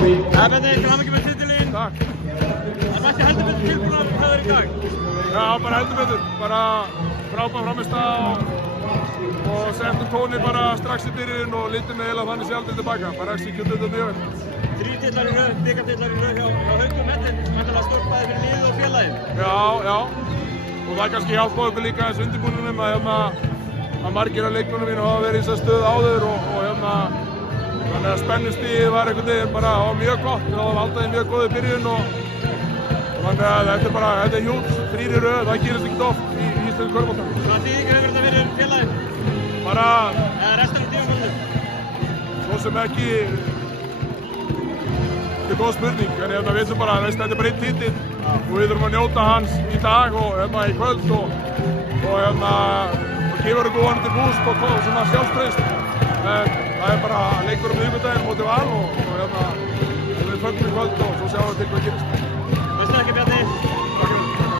Benni, til hamingju með titilinn. Takk. Það mætti heldur betur tilbúin hvað er í dag. Já, bara heldur betur. Bara frábær frammistaða og settum tónið bara strax í byrjun og lítum eiginlega þannig sé aldrei tilbaka. Bara execute þetta mjög vel. 3 titlar í röð, bikartitlar í röð hjá Haukum. Þetta er vantilega stórt bæði fyrir liðið og félagið. Já. Og það kannski hjálpaði okkur líka þessu undirbúningnum að margir af leikmönnum mínum hafa verið í þessa stöðu áður og þannig að spennustigið var einhvern veginn bara mjög gott. Það var alltaf mjög góð í byrjun og þannig að þetta er hjút, 3 í röð, það gerist ekkert oft í íslensku körfubolta. Hvaða þýðingu hefur þetta fyrir félagið? Bara... Eða restan af tímabilinu? Svo sem ekki... Þetta er góð spurning, en við veitum bara að þetta er bara einn titill og við þurfum að njóta hans í dag og í kvöld og gefur okkur vonandi búst og svona sjálfstraust. En það er bara leikur miðvikudaginn móti Val og við fögnum í kvöld og svo sjáum við til hvað gerist.